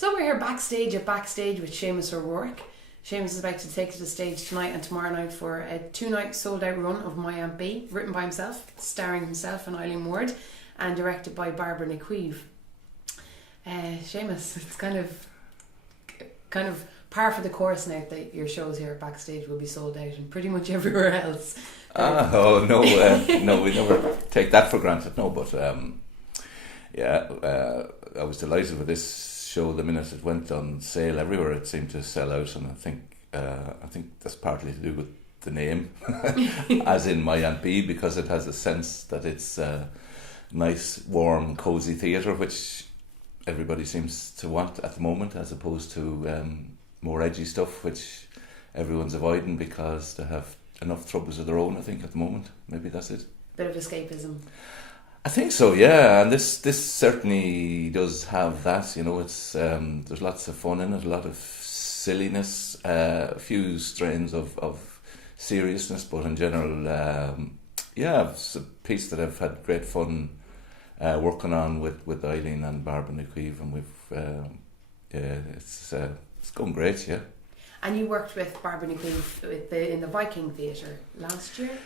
So we're here backstage at Backstage with Seamus O'Rourke. Seamus is about to take to the stage tonight and tomorrow night for a 2-night sold-out run of My Aunt Bee, written by himself, starring himself and Eileen Ward, and directed by Barbara Niquive. Seamus, it's kind of par for the course now that your shows here at Backstage will be sold out and pretty much everywhere else. No, we never take that for granted. No, but I was delighted with this show. The minute it went on sale everywhere, it seemed to sell out, and I think that's partly to do with the name, as in My Aunt Bee, because it has a sense that it's a nice, warm, cosy theatre, which everybody seems to want at the moment, as opposed to more edgy stuff, which everyone's avoiding because they have enough troubles of their own, I think, at the moment. Maybe that's it. Bit of escapism. I think so, yeah, and this certainly does have that. You know, it's there's lots of fun in it, a lot of silliness, a few strains of seriousness, but in general, it's a piece that I've had great fun working on with Eileen and Barbara Niquive, and it's going great, yeah. And you worked with Barbara Niquive in the Viking Theatre last year?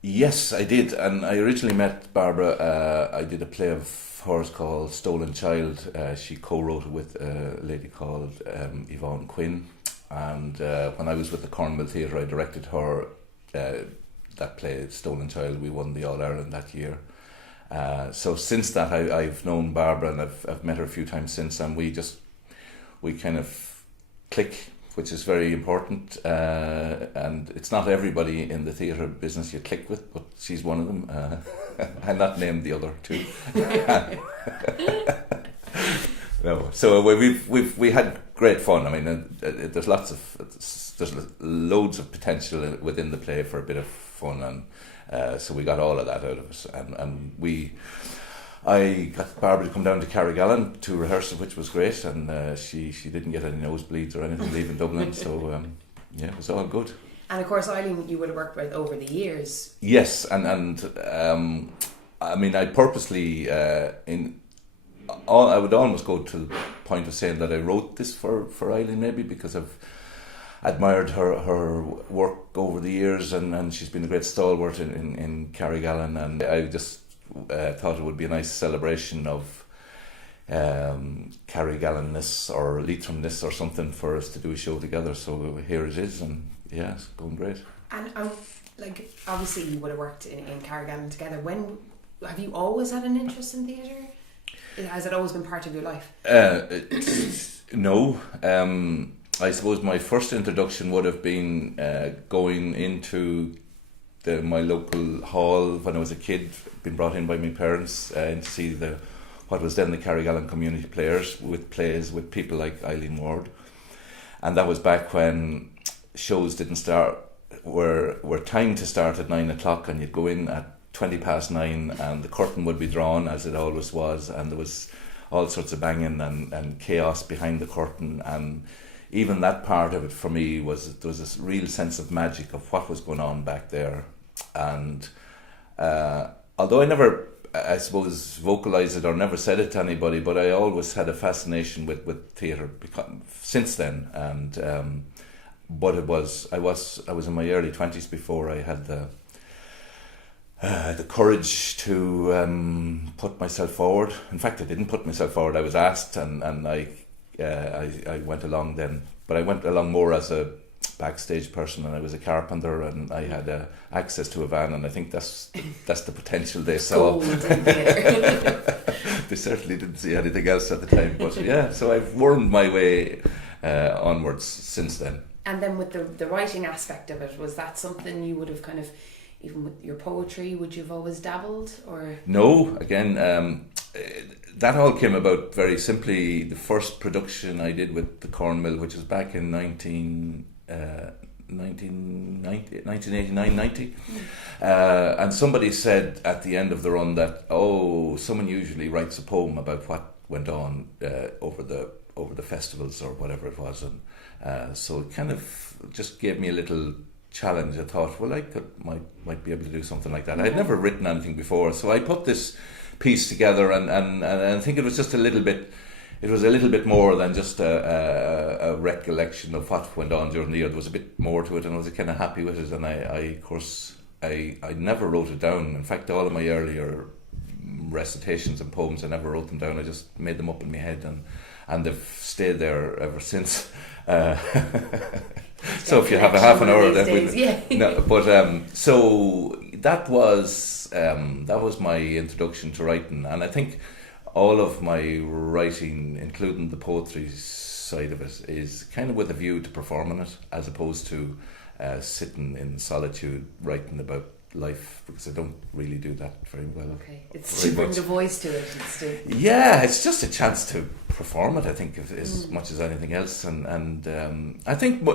Yes, I did, and I originally met Barbara. I did a play of hers called Stolen Child. She co-wrote it with a lady called Yvonne Quinn, and when I was with the Cornwall Theatre, I directed her that play, Stolen Child. We won the All-Ireland that year. So since that, I've known Barbara, and I've met her a few times since, and we kind of click, which is very important, and it's not everybody in the theatre business you click with, but she's one of them. I'm not named the other two. No, so we had great fun. I mean, there's loads of potential within the play for a bit of fun, and so we got all of that out of it, and I got Barbara to come down to Carrigallen to rehearse it, which was great, and she didn't get any nosebleeds or anything leaving Dublin, so it was all good. And of course, Eileen, you would have worked with over the years. Yes, and I mean, I purposely I would almost go to the point of saying that I wrote this for Eileen, maybe because I've admired her work over the years, and she's been a great stalwart in Carrigallen, and I just thought it would be a nice celebration of Carrigallenness or Leitrimness or something for us to do a show together. So here it is, and yeah, it's going great. And obviously you would have worked in Carrigallen together. Have you always had an interest in theatre? Has it always been part of your life? No. I suppose my first introduction would have been going into my local hall when I was a kid, been brought in by my parents to see what was then the Carrigallen Community Players, with plays with people like Eileen Ward, and that was back when shows didn't start, were timed to start at 9 o'clock, and you'd go in at 9:20, and the curtain would be drawn, as it always was, and there was all sorts of banging and chaos behind the curtain, and even that part of it for me there was this real sense of magic of what was going on back there. And although I never, I suppose, vocalised it or never said it to anybody, but I always had a fascination with theatre since then. And but I was in my early 20s before I had the courage to put myself forward. In fact, I didn't put myself forward. I was asked, and I went along then. But I went along more as a backstage person, and I was a carpenter, and I had access to a van, and I think that's the potential they saw. They certainly didn't see anything else at the time, but yeah, so I've wormed my way onwards since then. And then with the writing aspect of it, was that something you would have kind of, even with your poetry, would you have always dabbled, or? No, again, that all came about very simply. The first production I did with the Cornmill, which was back in 1989-90, and somebody said at the end of the run that someone usually writes a poem about what went on over the festivals or whatever it was, and so it kind of just gave me a little challenge. I thought, well, I might be able to do something like that. I'd never written anything before, so I put this piece together, and I think it was just a little bit it was a little bit more than just a recollection of what went on during the year. There was a bit more to it, and I was kind of happy with it. And I of course, I never wrote it down. In fact, all of my earlier recitations and poems, I never wrote them down. I just made them up in my head, and they've stayed there ever since. So if you have a half an hour, so that was my introduction to writing, and I think all of my writing, including the poetry side of it, is kind of with a view to performing it, as opposed to sitting in solitude writing about life, because I don't really do that very well. Okay, it's to bring the voice to it instead. Yeah, it's just a chance to perform it, I think, as much as anything else. And I think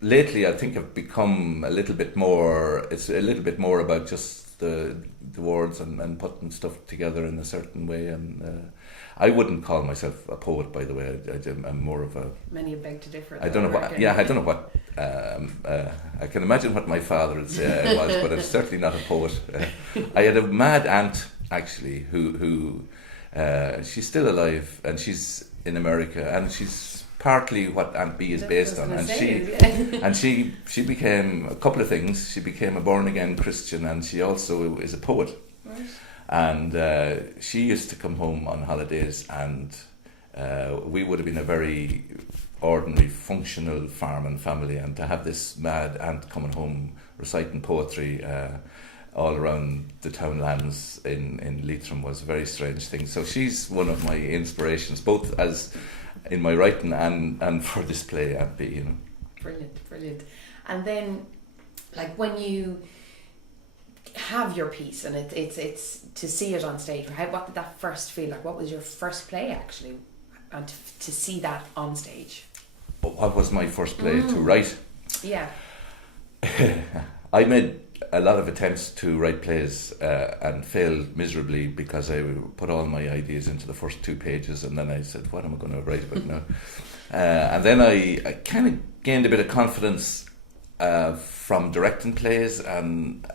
lately, I think I've become a little bit more. It's a little bit more about just the words and putting stuff together in a certain way. And I wouldn't call myself a poet, by the way. I'm more of a. Many beg to differ. I don't know what. Yeah, I don't know what. I can imagine what my father was, but I'm certainly not a poet. I had a mad aunt, actually, who she's still alive, and she's in America, and she's partly what Aunt B is based on. And she became a couple of things. She became a born again Christian, and she also is a poet. Right. And she used to come home on holidays, and we would have been a very ordinary, functional farming family, and to have this mad aunt coming home reciting poetry all around the townlands in Leitrim was a very strange thing. So she's one of my inspirations, both as in my writing and for this play, Aunt B, you know. Brilliant. And then, like, when you have your piece and it's to see it on stage, what did that first feel like? What was your first play, actually, and to see that on stage? What was my first play to write? Yeah. I made a lot of attempts to write plays and failed miserably, because I put all my ideas into the first 2 pages, and then I said, what am I going to write about now? And then I kind of gained a bit of confidence from directing plays, and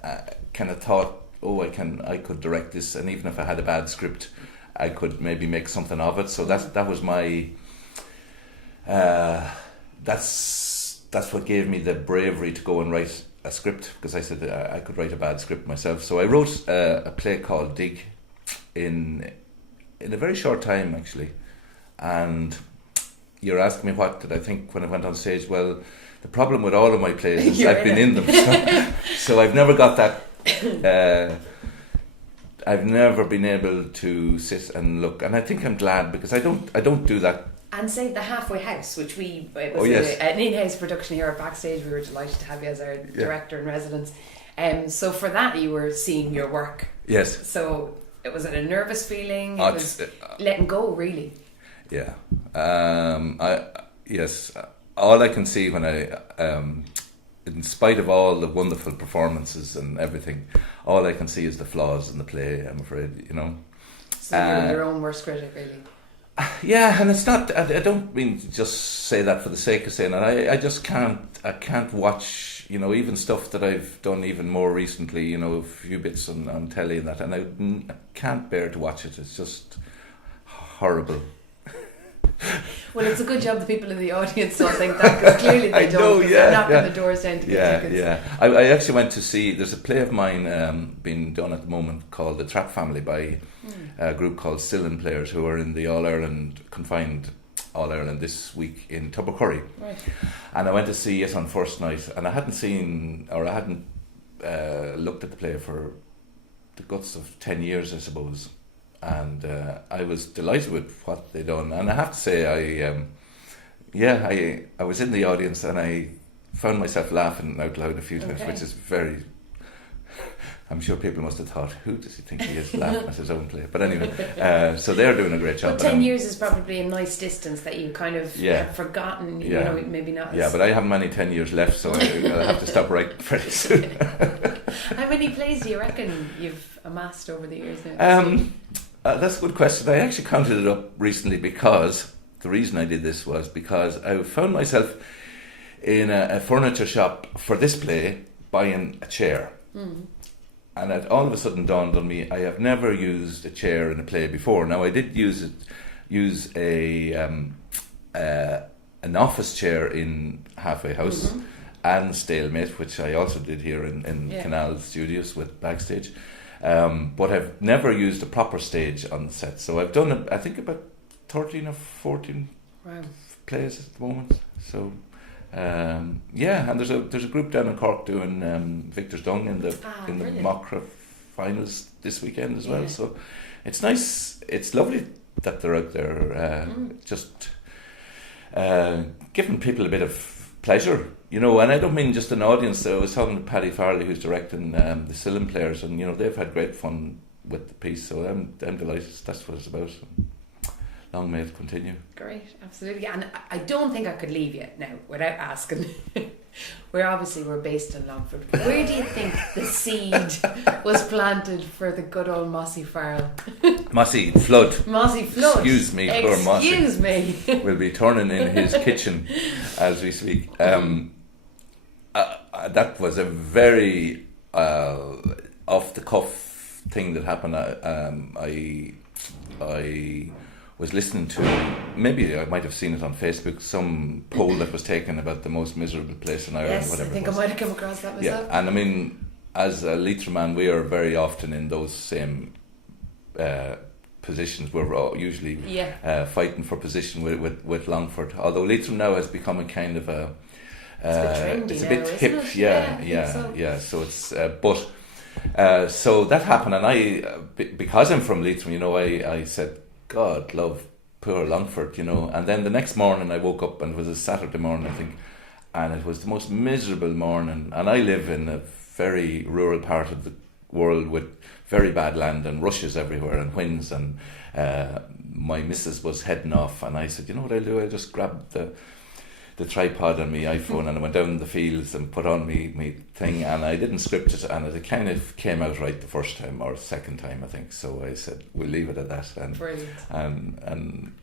kind of thought, I could direct this, and even if I had a bad script, I could maybe make something of it. So that was my that's what gave me the bravery to go and write a script, because I said I could write a bad script myself. So I wrote a play called Dig in a very short time, actually. And you're asking me what did I think when I went on stage. Well, the problem with all of my plays is I've been in them, so I've never got that. I've never been able to sit and look, and I think I'm glad, because I don't do that. And say The Halfway House, which an in-house production here at Backstage. We were delighted to have you as our director in residence. So for that, you were seeing your work. Yes. So was it a nervous feeling? It was letting go, really. Yeah. Yes. All I can see when in spite of all the wonderful performances and everything, all I can see is the flaws in the play, I'm afraid, you know. So you're your own worst critic, really. Yeah, and it's not. I don't mean to just say that for the sake of saying it. I just can't. I can't watch. You know, even stuff that I've done even more recently. You know, a few bits on telly and that, and I can't bear to watch it. It's just horrible. Well, it's a good job the people in the audience don't think that, because clearly they don't. They're knocking the doors down to get tickets. Yeah. I actually went to see. There's a play of mine being done at the moment called The Trap Family by a group called Sillin Players, who are in the All-Ireland confined All-Ireland this week in Tubbercurry. Right. And I went to see it on first night, and I hadn't looked at the play for the guts of 10 years, I suppose. And I was delighted with what they'd done, and I have to say I was in the audience, and I found myself laughing out loud a few times, which is very. I'm sure people must have thought, who does he think he is, laughing at his own play? But anyway, so they're doing a great job. But 10 years is probably a nice distance that you kind of have forgotten. You know, maybe not. Yeah, but I haven't many 10 years left, so I'll have to stop writing pretty soon. How many plays do you reckon you've amassed over the years now? That's a good question. I actually counted it up recently, because the reason I did this was because I found myself in a furniture shop for this play buying a chair. And it all of a sudden dawned on me, I have never used a chair in a play before. Now, I did use it use an office chair in Halfway House and Stalemate, which I also did here in Canal Studios with Backstage. But I've never used a proper stage on the set. So I've done, I think, about 13 or 14 plays at the moment. So, and there's a group down in Cork doing Victor's Dung in the Mockra finals this weekend as well. So it's nice. It's lovely that they're out there just giving people a bit of pleasure, you know. And I don't mean just an audience. I was talking to Paddy Farley, who's directing the Cillin Players, and you know they've had great fun with the piece. So I'm delighted. That's what it's about. Long may it continue. Great, absolutely. And I don't think I could leave you now without asking. We're based in Longford. Where do you think the seed was planted for the good old Mossey Farrell? Mossey Flood. Mossey Flood. Excuse me, poor Mossey. Excuse me. Will be turning in his kitchen as we speak. That was a very off the cuff thing that happened. I was listening to, maybe I might have seen it on Facebook, some poll that was taken about the most miserable place in Ireland. Yes, whatever I think I might have come across that myself. Yeah, and I mean, as a Leitrim man, we are very often in those same positions. We're usually fighting for position with Longford. Although Leitrim now has become a kind of a... it's a bit hip, it? yeah. So it's so that happened, and I, because I'm from Leitrim, you know, I said, God love poor Longford, you know. And then the next morning I woke up, and it was a Saturday morning, I think, and it was the most miserable morning. And I live in a very rural part of the world with very bad land and rushes everywhere and winds, and my missus was heading off, and I said, you know what I'll do, I'll just grab the tripod on my iPhone and I went down the fields and put on me thing, and I didn't script it, and it kind of came out right the first time or second time, I think. So I said we'll leave it at that, and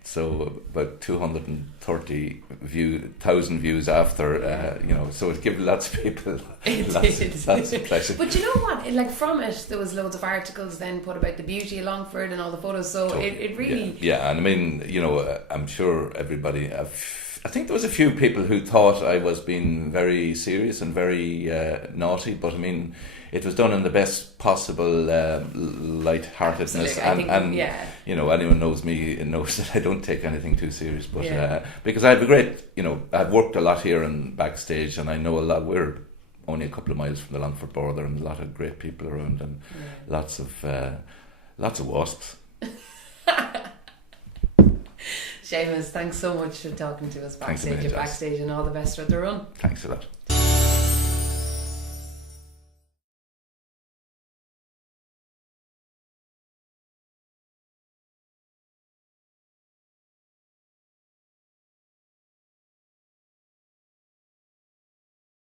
so about 230,000 views after, you know, so it gave lots of people lots of pleasure. But you know what? Like from it, there was loads of articles then put about the beauty of Longford and all the photos. So totally. it really and I mean, you know, I'm sure everybody. I think there was a few people who thought I was being very serious and very naughty, but I mean, it was done in the best possible light-heartedness, and you know, anyone knows me knows that I don't take anything too serious. But because I have a great, you know, I've worked a lot here in Backstage, and I know a lot. We're only a couple of miles from the Longford border, and a lot of great people around, and lots of wasps. Seamus, thanks so much for talking to us Backstage, and all the best with the run. Thanks a lot.